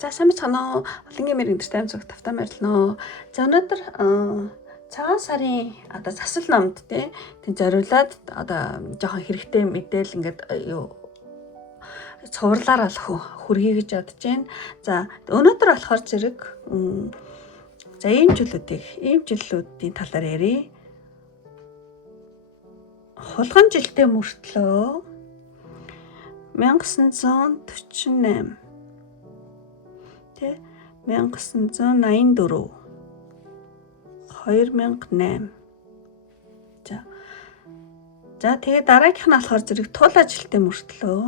За сайн байна уу? Олонгийн мэрэгэн тайм зүг тавтан байрлнаа. За өнөөдөр цагаан сарын одоо засал номд тий зориулаад одоо жоохон хэрэгтэй мэдээл ингээд юу цувралаар хүргэе гэж бодож байна. За өнөөдөр болохоор зэрэг за ийм жилүүдийн талаар ярив. Хулган жилдээ мөртлөө 1948 тэ 1984 2008 за тэгээ дараагийнх нь болохоор зэрэг тул ажилтны мөртлөө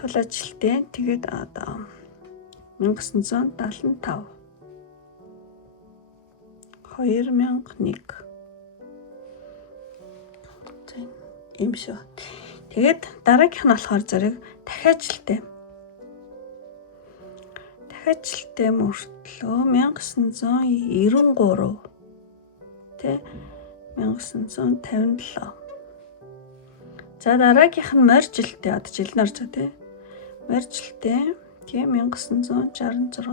тэгээд одоо 1975 2001 ийм шүү. Тэгээд дараагийнх нь болохоор зэрэг дахиажилтны мөртлөө 1993 тэ 1957. За дараагийнх нь морьжилтээ одоо жил нар зөө тэ морьжилтээ тийм 1966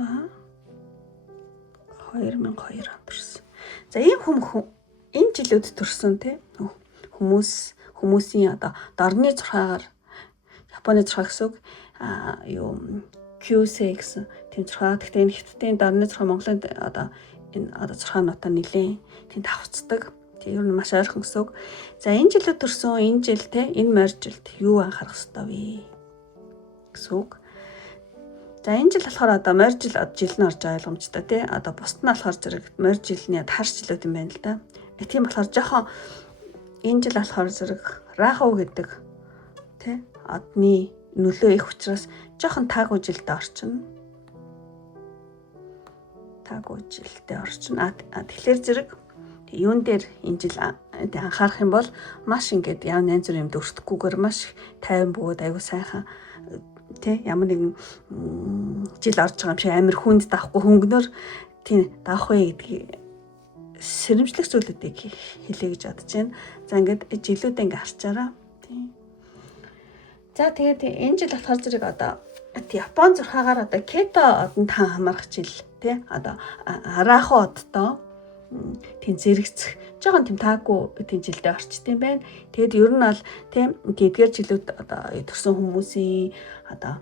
2002 он төрсөн. За ийм энэ жилүүд төрсөн тэ хүмүүсийн одоо дорны зурхаагаар Японы зурхаа гэсэн үг QC гэсэн тийм зурхаа. Гэхдээ энэ хятадын дорны зурхаа Монголын одоо энэ зурхаануудаа нэлээд тийм давхцдаг. Тийм ер нь маш ойрхон гэсэн үг. За энэ жилд төрсөн энэ жилтэй энэ морьжилт юу анхаарах ёстой вэ гэсэн үг. За энэ жил болохоор одоо морьжил жил нь орж байгаа ойлгомжтой тий. Одоо бусд нь болохоор зэрэг морьжилны хар жилүүд юм байна л да. Тийм болохоор жоохон энэ жил болохоор зэрэг раху гэдэг тий одны нөлөө их учраас жоохон таагүй жилдээ орчин. Тэгэхээр зэрэг юун дээр энэ жил анхаарах юм бол маш ингээд янз бүрийн юмд өртөхгүйгээр маш тайван бөгөөд аягүй сайхан тий ямар нэгэн жил орж байгаа юм шиг амир хүнд давхгүй хөнгөнөр тий давах вэ гэдгийг сэрэмжлэх зүйлүүдийг хэлье гэж бодож байна. За ингээд жилүүдээ ингээд харчаараа тий. За тэгээд энэ жил болохоор зэрэг одоо Япон зурхаагаар одоо кето одонд хамаарах жил тий одоо раху одтой тийм зэрэгцэх жоохон тийм таагүй тийм жилдээ орчдөг юм байна. Тэгэд ер нь бол тийм тэдгээр жилүүд одоо төрсэн хүмүүсийн одоо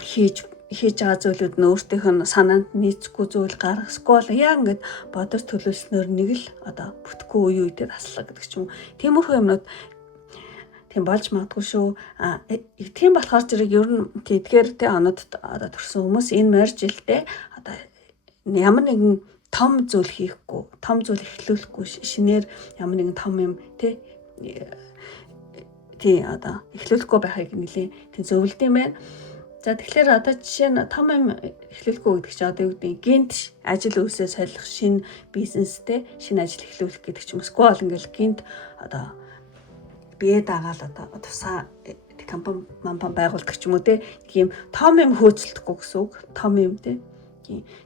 хийж байгаа зүйлүүд нь өөртөөх нь санаанд нийцэхгүй зүйл гаргахгүй яа ингээд бодож төлөвлөснөөр нэг л одоо бүтэхгүй үе үедээ таслаа гэдэг ч юм уу. Тиймэрхүү юмнууд тийм болж магадгүй шүү. Тийм болохоор зэрэг ер нь тэдгээр тэ онод одоо төрсэн хүмүүс энэ морьжилтээ одоо ямар нэгэн том зүйл хийхгүй, том зүйл эхлүүлэхгүй шинээр ямар нэгэн том юм тий одоо эхлүүлэхгүй байхыг нэлээ тийм зөвлөд юм байна. За тэгэхээр одоо жишээ нь том юм эхлүүлэхгүй гэдэг чинь одоо юу гэдэг гинт ажил үйлсээ солих шинэ бизнестэй шинэ ажил эхлүүлэх гэдэг ч юм уу. Сквал ингээл гинт одоо бие дагаал одоо тусаа компани байгуулдаг ч юм уу тийм том юм хөөцөлдөхгүй гэсэн үг. Том юм тийм.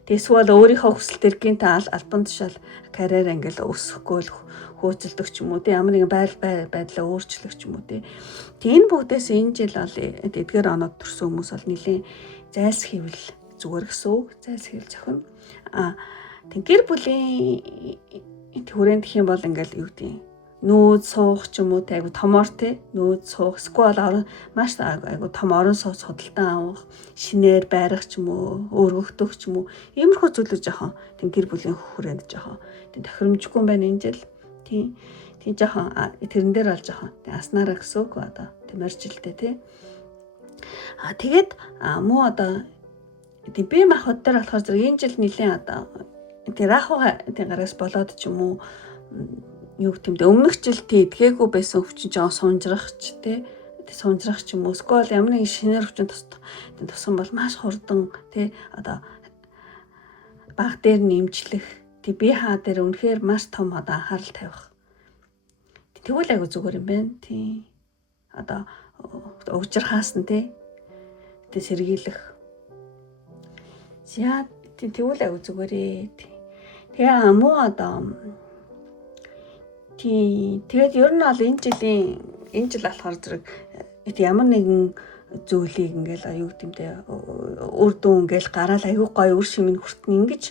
Тэсвэл өөрийнхөө хүсэл төр гинт албан тушаал карьер ингээл өсөхгүй л хөөцөлдөг ч юм уу тийм ямар нэгэн байдлаа өөрчлөх ч юм уу тийм энэ бүгдээс энэ жил бол эдгээр оноод төрсэн хүмүүс бол нилийн зайлсхийвэл зүгээр гэсэн үг зайлсхийвэл зохино тийм гэр бүлийн хүрээнд гэх юм бол ингээл юу гэдэг нөөд суух ч юм уу тийм айгу томор тийм нөөд суух сквал маш айгу том орон сууц худалдан авах шинээр байрах ч юм уу өөргөх ч юм уу иймэрхүү зүйлүүд жоохон тийм гэр бүлийн хүрээнд жоохон тийм тохиромжгүй юм байна энэ жил тийм жоохон тэрэн дээр бол жоохон аснараа гэсэн үг одоо тийм морьжилтээ тий. Тэгээд муу одоо тийм бие махбод дээр болохоор зэрэг энэ жил нилийн одоо тийм рахуга тийм гараас болоод ч юм уу юу гэмтээ өмнөх жил тийдгээгүй байсан өвчин жоохон сунжрах ч тий сунжрах ч юм уу сквал ямар нэгэн шинээр өвчин тусган бол маш хурдан тий одоо баг дээр нэмжлэх тий бие хаа дээр үнэхээр маш том одоо анхаарал тавих тэгвэл айгу зүгээр юм байна тий одоо угжрахаас нь тий сэргийлэх яа тэгвэл айгу зүгээрээ тэгээ муу одоо тэгээд ер нь бол энэ жил болохоор зэрэг ямар нэгэн зүйлийг ингээл аюу гэмтэй үр дүн ингээл гараал аюу гоё үр шимийн хүртэн ингэж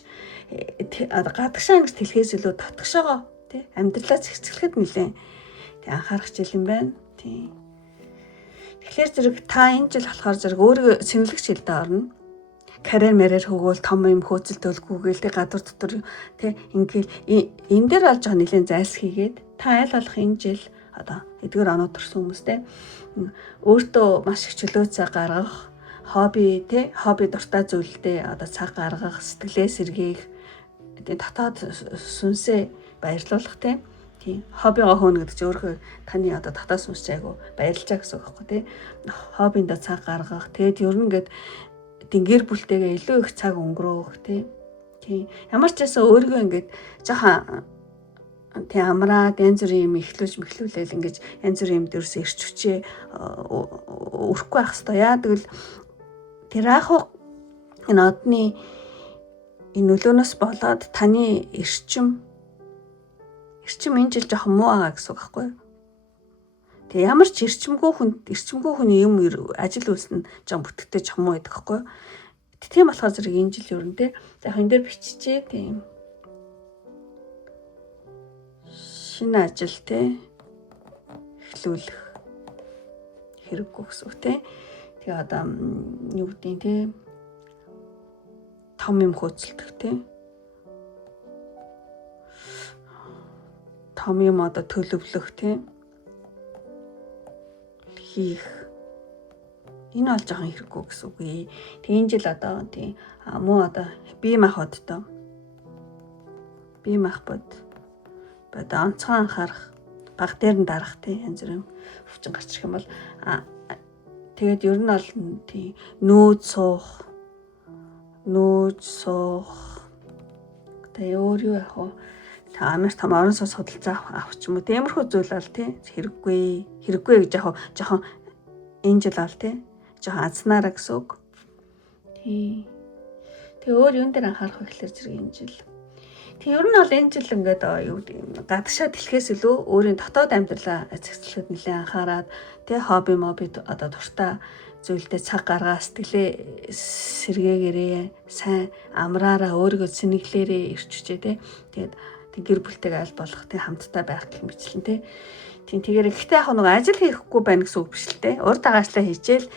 гадагшаа ингэж тэлхээс илүү татгшаага тий амьдралаа зэгцлэхэд нэлээ тий анхаарах жил юм байна. Тий. Тэгэхээр зэрэг та энэ жил болохоор зэрэг өөрийгөө сэнэлэх жилдээ орно. Карьер мэрээр хөгөөл том юм хөөцөл төлгүүгээл тий гадуур дотор тий ингээл энэ дээр олж байгаа нэлээд зайлсхийгээд та аль болох энэ жил одоо эдгээр оноо төрсөн хүмүүстэй өөртөө маш их чөлөө цаг гаргах, хобби дуртай зүйлдээ одоо цаг гаргах, сэтгэлээ сэргээх, дотоод сүнсээ баярлуулах тийм хоббигоо хөөнө гэдэг чинь өөрөө таны одоо дотоод сүнс айгу баярлж байгаа гэсэн үг байхгүй тийм хоббиндээ цаг гаргах, тэгээд ер нь ингээд гэр бүлтэйгээ илүү их цаг өнгөрөөх тийм ямар ч байсан өөрийгөө ингээд жоохон амраад янз бүрийн юм мэхлүүлээл ингэж янз бүрийн юм дээрс ирч хүчээ өрөхгүй байх хэвээр. Яа тэгвэл тэр аах энэ одны энэ нөлөөнөөс болоод таны эрчим энэ жил жоохон муу байгаа гэсэн үг байхгүй юу? Тэгээ ямар ч эрчимгүй хүний юм ажил үйлс нь жоохон бүтгэдэг жоохон муу байдаг байхгүй юу? Тийм болохоор зэрэг энэ жил юу нэ за энэ дээр биччихээ тийм шинэ ажил те эхлүүлэх хэрэггүй гэсэн үг те. Тэгээ одоо юу гэдэг те том юм хөөцөлдөх те. Том юм одоо төлөвлөх те. Хийх. Энэ бол жоохон хэрэггүй гэсэн үг. Тэгээ энэ жил одоо тийм муу одоо бие махбодтой. Бие махбод одоо онцгой анхаарах, баг дээр нь дарах тийм янз бүрийн өвчин гарч ирэх юм бол тэгээд ер нь бол тийм нөөж суух. Тэгээ өөр юу яах вэ? Та амар том орон сууц судалцаа авах ч юм уу. Тиймэрхүү зүйл бол тийм хэрэггүй гэж жоохон энэ жил бол тийм жоохон азнаараа гэсэн үг. Тэгээ өөр юун дээр анхаарах вэ гэхээр зэрэг энэ жил тэг ер нь бол энэ жил ингээд юу гэдэг гадагшаа тэлхээс илүү өөрийн дотоод амьдралаа зэгцлэхэд нэлээд анхаарад тэг хобби одоо дуртай зүйлдээ цаг гаргаа сэтгэлээ сэргээгээрээ сайн амраараа өөрийгөө сэнэглээрээ ирчвчээ тэг тэгээд гэр бүлтэйгээ аль болох тэг хамтдаа байх гэх мэтлэн тэг тэгэхээр ихтэй яг нэг ажил хийхгүй байна гэсэн үг биш л тэг урд дагаажлаа хийжээл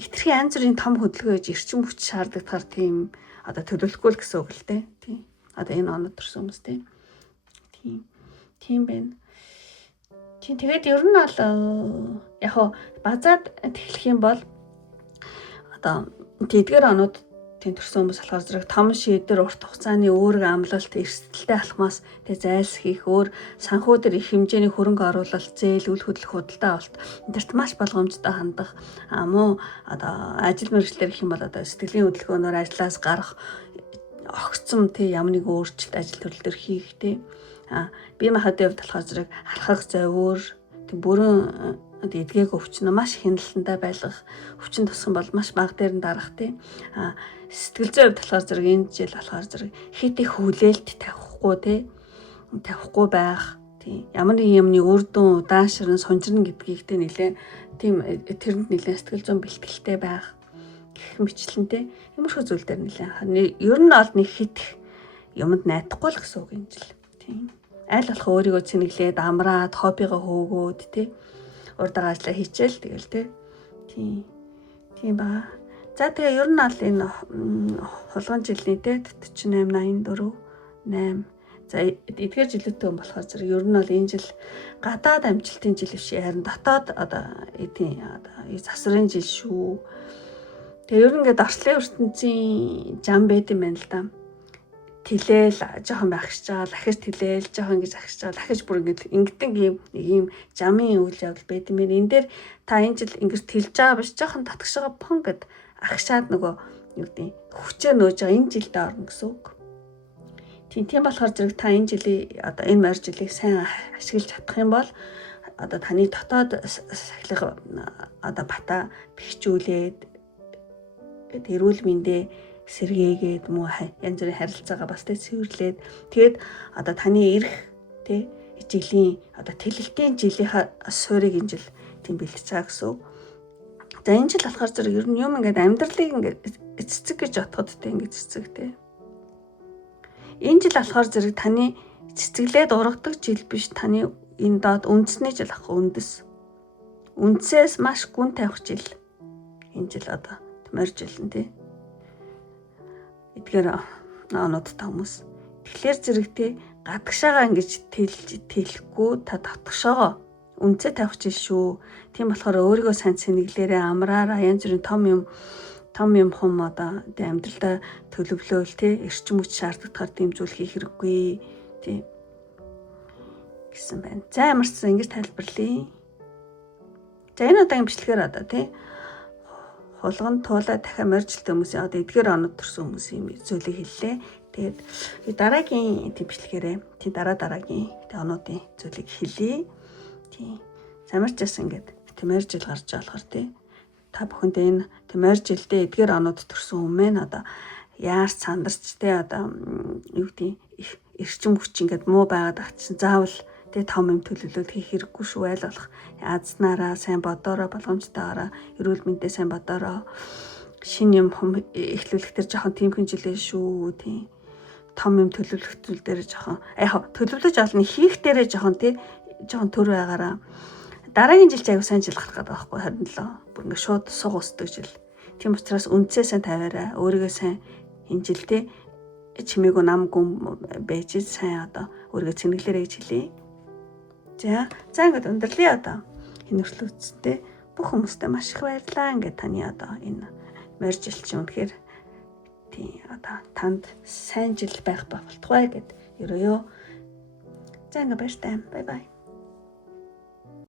хитрхи янз бүрийн том хөдөлгөөж эрчим хүч шаардлагатаар тийм одоо төлөвлөхгүй л гэсэн үг л тэг тийм одоо энэ оноо төрсөн хүмүүстэй. Тийм байна. Тэгээд ер нь бол яг базаад тэглэх юм бол одоо эдгээр оноод тийм төрсөн хүмүүс болохоор зэрэг том шийдвэр урт хугацааны өөргөө амлалт эрсдэлтэй алхмаас тэг зайлсхийх өөр санхүү дээр их хэмжээний хөрөнгө оруулалт зээл үйл хөдлөх худалдаа авалт энтерт маш болгоомжтой хандах муу одоо ажил мэргэжлэр гэх юм бол одоо сэтгэлийн хөдөлгөөнөөр ажлаас гарах огцом тий ямар нэг өөрчлөлт ажил төрөл төр хийх тий бие махбодын хувьд болохоор зэрэг харахаг зовөр тий бүрэн эдгээг өвчнө маш хяналттай байлгах өвчин тусган бол маш бага дээр нь дарах тий сэтгэл зүйн хувьд болохоор зэрэг энэ жил болохоор зэрэг хит их хүлээлт тавихгүй байх тий ямар нэг юмны үр дүн удаашран сунжирна гэдгийг тий нэлээ тийм тэрэнд нэлээ сэтгэл зүйн бэлтгэлтэй байх гэх мэтлэнтэй юмрхүү зүйл дээр нэлээ ер нь ол нэг хит юмд найдахгүй л гэсэн үг юм жил тийм аль болох өөрийгөө цэнэглээд амраад хоббигоо хөөгөөд тий урдаага ажиллаа хийчихэл тэгэл тийм баа за тэгээ ер нь ол энэ хулган жилийн тий 48 84 8 за эдгээр жилүүдтэй болохоор зэрэг ер нь бол энэ жил гадаад амжилтын жил биш харин дотоод одоо эдийн одоо засварын жил шүү. Тэгээ ер нь ингээд орчлын ертөнцийн зам байд юм байна л да. Тэлээл жоохон багшж байгаа, дахиж тэлээл жоохон ингэж агшиж байгаа, дахиж бүр ингээд ингэдэг ийм замын үйл явдал байд юм байна. Энэ дээр та энэ жил ингэж тэлж байгаа биш жоохон татгшгаа пон гэд агшаад нөгөө юу гэдэг хүчээ нөөж байгаа энэ жилдээ орно гэсэн үг. Тийм болохоор зэрэг та энэ жилийн одоо энэ морь жилийг сайн ашиглаж чадах юм бол одоо таны дотоод сахилга одоо бата бэхжүүлээд эрүүл мэндэ сэргээгээд муу янз бүрийн харилцаагаа бас цэвэрлээд тэгээд одоо таны ирэх тий жилийн одоо тэлэлтийн жилийнхаа суурийг энэ жил тийм бэлтцээ гэсэн. За энэ жил болохоор зэрэг ер нь юм ингээд амьдралыг ингээд цэцэг гэж бодоход тэ ингээд цэцэг тэ. Энэ жил болохоор зэрэг таны цэцэглээд ургадаг жил биш, таны энэ доод үндэсний жил ах үндэс. Үндсээс маш гүн тавих жил. Энэ жил одоо тэмэр жил нь тэ. Эдгээр наануудтай хүмүүс. Тэгэхээр зэрэг тэ гадагшаага ингэж тэлэхгүй та татгшоогоо үнцээ тавих жил шүү. Тийм болохоор өөрийгөө сайн сэнэглээрээ амраараа янз бүрийн том юм хум одоо тэ амьдралдаа төлөвлөөл тэ эрчим хүч шаардлагатаар тийм зүйл хийх хэрэггүй тий гэсэн байна. За ямарчсан ингэж тайлбарлая. За энэ удаагийн бичлэгээр одоо тий хулган туулаа дахиад морьжилтэй хүмүүсийн одоо эдгээр онод төрсэн хүмүүсийн зүйлийг хэллээ. Тэгээд дараагийн тийм бичлэгээрээ тий дараагийн онуудын зүйлийг хэлье. Тий замарчаас ингээд тэмэр жил гарч байгаа болохоор тий та бүхэнд энэ тэмэр жилдээ эдгээр онод төрсэн хүмүүс одоо яарч сандарч тий одоо юу гэдэг эрчим хүч ингээд муу байгаад агчсан заавал тий том юм төлөвлөлт хийх хэрэггүй шүү ойлгох. Азнаараа сайн бодороо болгоомжтойгаараа эрүүл мэндээ сайн бодороо шин юм эхлүүлэх төр жоохон тийм хинжилээ шүү тий том юм төлөвлөх зүйл дээр жоохон төлөвлөж олно хийх дээрээ жоохон тий жоохон төр байгаараа дараагийн жил ч аягүй сайн жил гарах гэдэг байхгүй харин л бүр ингээд шууд суг усдаг жил. Тийм учраас үнцээ сайн тавиараа өөрийгөө сайн энэ жилдээ чимээгүй нам гүн байж сайн одоо өөрийгөө цэнэглэрэй гэж хэлье. За ингээд өндөрлөе одоо энэ өршлөөцтэй бүх хүмүүстээ маш их баярлалаа. Ингээд таны одоо энэ морь жил чинь үнэхээр тий одоо танд сайн жил байх болтугай гэд ерөөё. За ингээд баяртай. Бай бай.